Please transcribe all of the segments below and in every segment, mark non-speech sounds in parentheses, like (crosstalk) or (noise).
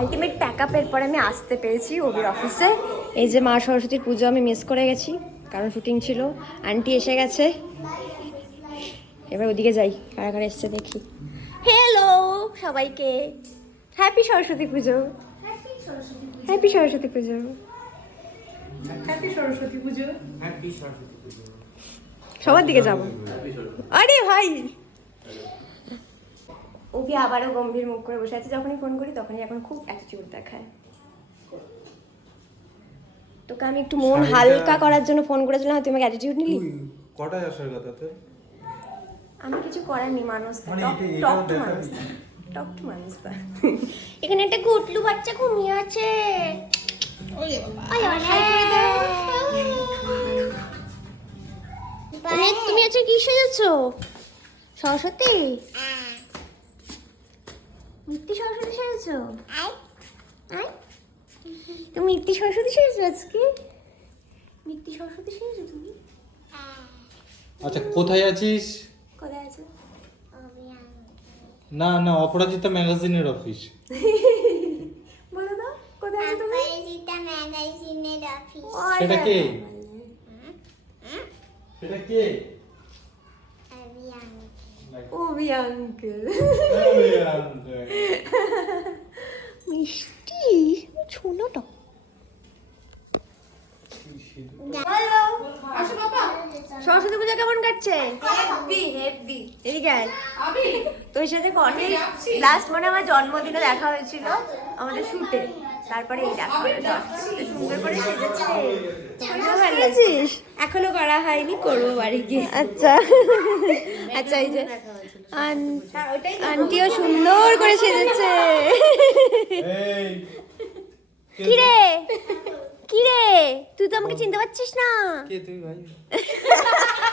Ultimate pack আপের পরে আমি আসতে পেরেছি ওবির অফিসে এই যে মা সরস্বতীর পুজো আমি মিস করে গেছি কারণ শুটিং ছিল। আন্টি এসে গেছে। এবার ওদিকে যাই কারা কারা এসছে দেখি। হ্যালো সবাইকে। হ্যাপি সরস্বতী পুজো। হ্যাপি সরস্বতী পুজো। হ্যাপি সরস্বতী পুজো। সবার দিকে যাব। আরে ভাই! ওকে আবারও গম্ভীর মুখ করে বসে আছে। যখনই ফোন করি তখনই এখন খুব অ্যাটিটিউড দেখায়। তোকে আমি একটু মন হালকা করার জন্য ফোন করেছিলাম তুই আমাকে অ্যাটিটিউড নিলি? কটায় আসার কথা তোর? আমি কিছু করার নি মানুষ মানে টক টক টু। মানুষ টক টু মানুষ এখানে একটা গুটলু বাচ্চা ঘুমিয়ে আছে। তুমি তুমি আজকে কি সেজেছো সরস্বতী? মিত্তি সরস্বতী সেজেছো? আয়। তুমি মিত্তি সরস্বতী সেজেছো আজকে? মিত্তি সরস্বতী সেজেছো তুমি? আচ্ছা কোথায় আছিস? কোথায় আছো? না না অপরাজিতা ম্যাগাজিনের অফিস। বলো তো কোথায় আছো তুমি? অপরাজিতা ম্যাগাজিনের অফিস। সেটা কে? সেটা কে? ও বি আঙ্কেল মিষ্টি? ছোটটা সরস্বতী পূজা কেমন কাটছে? হেভি হেভি এদিকে আয় তোর সাথে অনেক লাস্ট মানে আমার জন্মদিনে দেখা হয়েছিল আমাদের শুটে তারপরে এই সেজেছে। এখনও করা হয়নি করব বাড়ি গিয়ে। আচ্ছা। (laughs) আচ্ছা এই যে আন্টিও সুন্দর করে সেজেছে। (laughs) এই কিরে কিরে তুই তো আমাকে চিনতে পারছিস না। কে তুই ভাই? (laughs)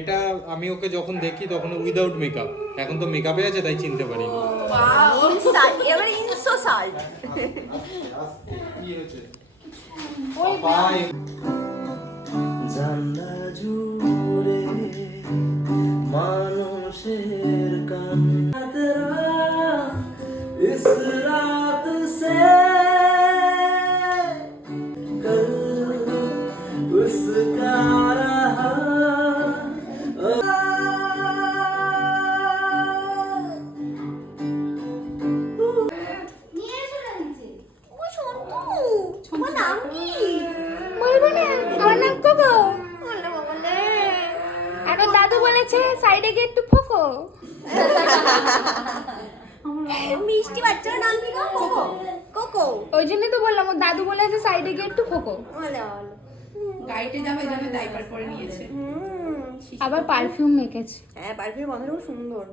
এটা আমি ওকে যখন দেখি তখন উইদাউট মেকআপ এখন তো মেকআপে আছে তাই চিনতে পারি। জানলা বলেছে সাইডে গিয়ে একটু ফোকো। (laughs) মিষ্টি বাচ্চার নাম কি কোকো। কোকো। ওই জন্যই তো বললাম ওর দাদু বলেছে সাইডে গিয়ে একটু ফোকো। গাড়িতে যাবে যাবে ডাইপার পরে নিয়েছে। হুম আবার পারফিউম মেখেছে। হ্যাঁ পারফিউম গন্ধটা খুব সুন্দর।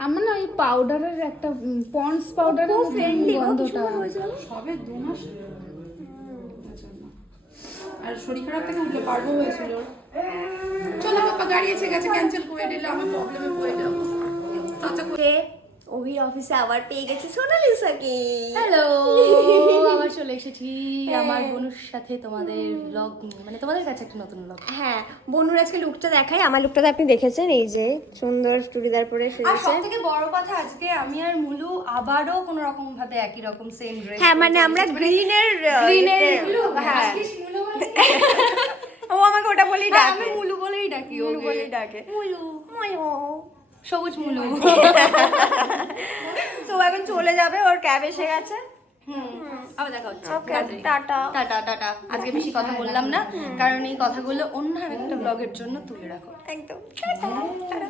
আমার না ওই পাউডারের একটা পন্ডস পাউডারের ফ্রেন্ডলি গন্ধটা সবে দু মাস আর শরীর খারাপ থেকে পারব হয়েছিল। ওর। চলো বাবা গাড়ি এসে গেছে ক্যান্সেল করে দিলে আমি প্রবলেমে পড়ে যাব অভির অফিসে আবার পেয়ে গেছে সোনালিসাকে হ্যালো আবার চলে এসেছি। আমার বনুর সাথে তোমাদের ব্লগ মানে তোমাদের কাছে একটা নতুন ব্লগ হ্যাঁ বনুর আজকে লুকটা দেখাই। আমার লুকটা তো আপনি দেখেছেন এই যে সুন্দর চুড়িদার পরে আর সেজেছে। সব থেকে বড় কথা আজকে আমি আর মুলু আবারও কোনো রকম ভাবে একই রকম সেম ড্রেস হ্যাঁ মানে আমরা গ্রিনের গ্রিনের হ্যাঁ। ও আমাকে ওটা বলেই হ্যাঁ, ডাকে। আমি মুলু বলেই ডাকি মুলু বলেই ডাকে। মুলু ময়ো। সবুজ মুলু। (laughs) তো এখন চলে যাবে ওর ক্যাব এসে গেছে। হুম। আবার দেখা হচ্ছে। টাটা। টাটা টাটা। আজকে বেশি কথা বললাম না কারণ এই কথাগুলো অন্য একটা ব্লগের জন্য তুলে রাখো। একদম। টাটা